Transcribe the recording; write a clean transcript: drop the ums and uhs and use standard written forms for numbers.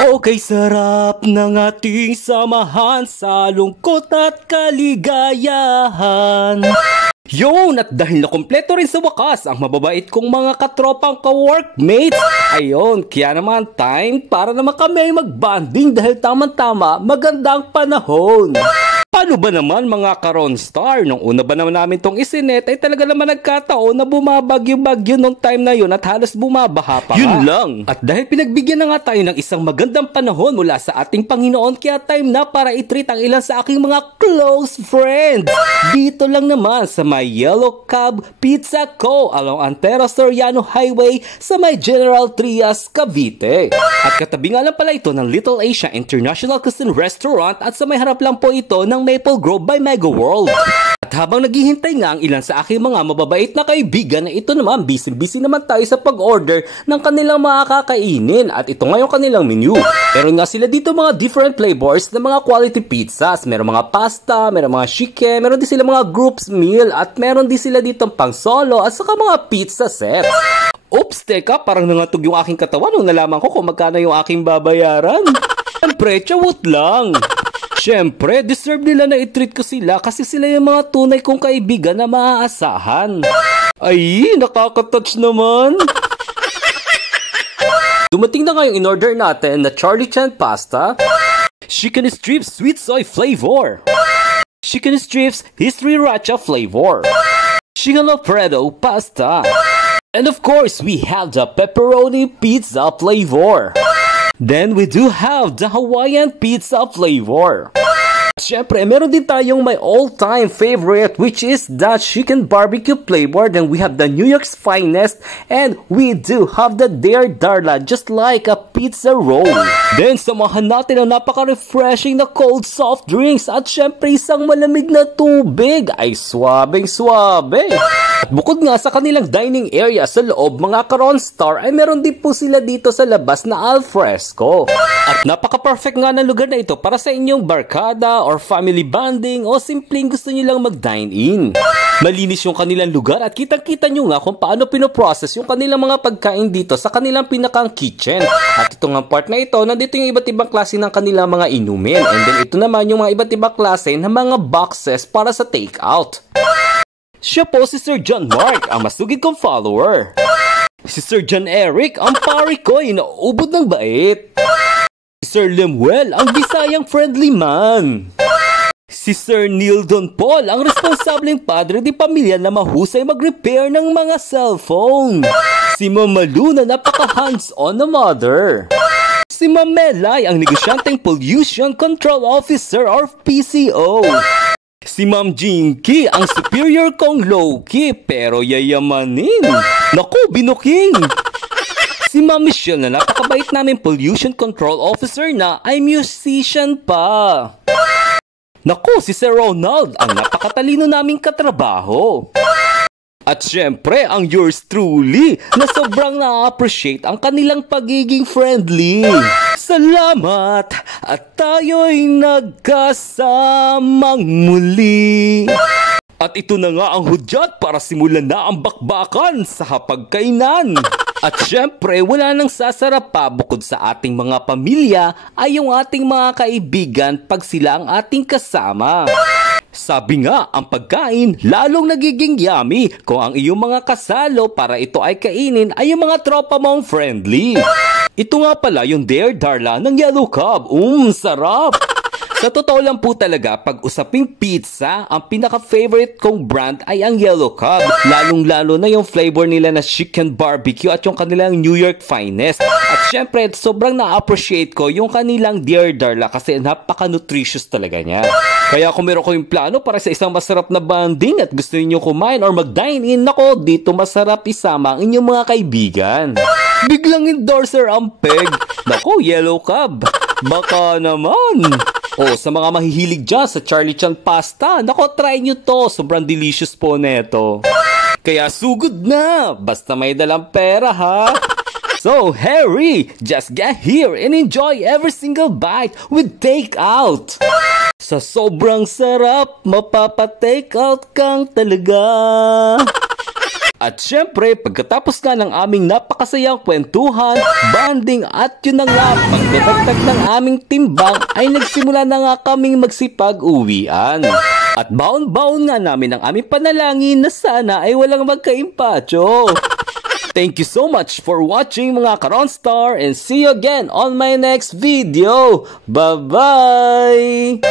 Okay, sarap ng ating samahan sa lungkot at kaligayahan. Yun, at dahil nakumpleto rin sa wakas ang mababait kong mga katropang ka-workmates, ayun, kaya naman time para naman kami mag-bonding dahil tamang-tama magandang panahon. Paano ba naman mga ka-Ronstar? Nung una ba naman namin tong isinet ay talaga naman nagkataon na bumabagyo-bagyo nung time na yun at halos bumabaha pa. Yun lang. At dahil pinagbigyan na nga tayo ng isang magandang panahon mula sa ating Panginoon, kaya time na para i-treat ang ilan sa aking mga close friends. Dito lang naman sa may Yellow Cab Pizza Co. along Antero Soriano Highway sa may General Trias, Cavite. At katabi nga lang pala ito ng Little Asia International Cuisine Restaurant at sa may harap lang po ito ng Maple Grove by Mega World. At habang naghihintay nga ang ilan sa aking mga mababait na kaibigan, na ito naman, busy naman tayo sa pag-order ng kanilang mga kakainin. At ito nga yung kanilang menu. Meron nga sila dito mga different flavors ng mga quality pizzas. Meron mga pasta, meron mga chicken, meron din sila mga groups meal, at meron din sila dito pang solo at saka mga pizza sets. Oops, teka, parang nangatog yung aking katawan nung nalaman ko kung magkano yung aking babayaran. Siyempre, chawot lang. Siyempre, deserve nila na i-treat ko sila kasi sila yung mga tunay kong kaibigan na maaasahan. Ay, nakaka-touch naman. Dumating na nga yung in-order natin na Charlie Chan pasta, chicken strips sweet soy flavor, chicken strips sriracha flavor, chicken alfredo pasta, and of course, we have the pepperoni pizza flavor. Then we do have the Hawaiian pizza flavor. Siyempre, meron din tayong my all-time favorite, which is the chicken barbecue flavor. Then we have the New York's finest, and we do have the Dare Darla, just like a pizza roll. Then samahan natin ang napaka-refreshing na cold soft drinks at siyempre isang malamig na tubig. Ay, swabeng-swabe. At bukod nga sa kanilang dining area sa loob, mga ka-Ronstar, ay meron din po sila dito sa labas na alfresco. At napaka-perfect nga ng lugar na ito para sa inyong barkada or family bonding o simpleng gusto nyo lang mag-dine in. Malinis yung kanilang lugar at kitang-kita nyo nga kung paano pinoprocess yung kanilang mga pagkain dito sa kanilang pinakang kitchen. At ito nga part na ito, nandito yung iba't ibang klase ng kanilang mga inumin. And then ito naman yung mga iba't ibang klase ng mga boxes para sa take-out. Siya po si Sir John Mark, ang masugid kong follower. Si Sir John Eric, ang pari ko, inaubod ng bait. Si Sir Lemuel, ang Bisayang friendly man. Si Sir Neil Don Paul, ang responsableng padre di pamilya na mahusay mag-repair ng mga cellphone. Si Mama Luna, napaka-hands-on na mother. Si Ma'am Melay, ang negosyanteng Pollution Control Officer or PCO. Si Ma'am Jinky, ang superior kong low-key pero yayamanin. Naku, binuking! Si Ma'am Michelle na napakabait namin pollution control officer na ay musician pa. Naku, si Sir Ronald, ang napakatalino naming katrabaho. At syempre, ang yours truly na sobrang na-appreciate ang kanilang pagiging friendly. Salamat at tayo'y nagkasamang muli. At ito na nga ang hudyat para simulan na ang bakbakan sa hapagkainan. At syempre, wala nang sasarap pa bukod sa ating mga pamilya ay yung ating mga kaibigan pag sila ang ating kasama. Sabi nga, ang pagkain lalong nagiging yummy kung ang iyong mga kasalo para ito ay kainin ay yung mga tropa mong friendly. Ito nga pala yung Dare Darla ng Yellow Cab. Sarap! Sa totoo lang po talaga, pag usaping pizza, ang pinaka-favorite kong brand ay ang Yellow Cab. Lalong-lalo na yung flavor nila na chicken barbecue at yung kanilang New York finest. At syempre, sobrang na-appreciate ko yung kanilang Dare Darla kasi napaka-nutritious talaga niya. Kaya kung meron ko yung plano para sa isang masarap na bonding at gusto niyo kumain or mag-dine in, nako, dito masarap isama ang inyong mga kaibigan. Biglang endorser ang peg. Nako, Yellow Cab. Baka naman. O, sa mga mahihilig dyan sa Charlie Chan pasta, nako, try nyo to. Sobrang delicious po neto. Kaya sugod na. Basta may dalang pera, ha? So, Harry, just get here and enjoy every single bite with take-out. Sa sobrang sarap, mapapa-take out kang talaga. At syempre, pagkatapos nga ng aming napakasayang kwentuhan, banding at yun na nga, pagdadagdag ng aming timbang ay nagsimula na nga kaming magsipag-uwian. At baon-baon nga namin ang aming panalangin na sana ay walang magkaimpatyo. Thank you so much for watching mga Karonstar, and see you again on my next video. Bye-bye!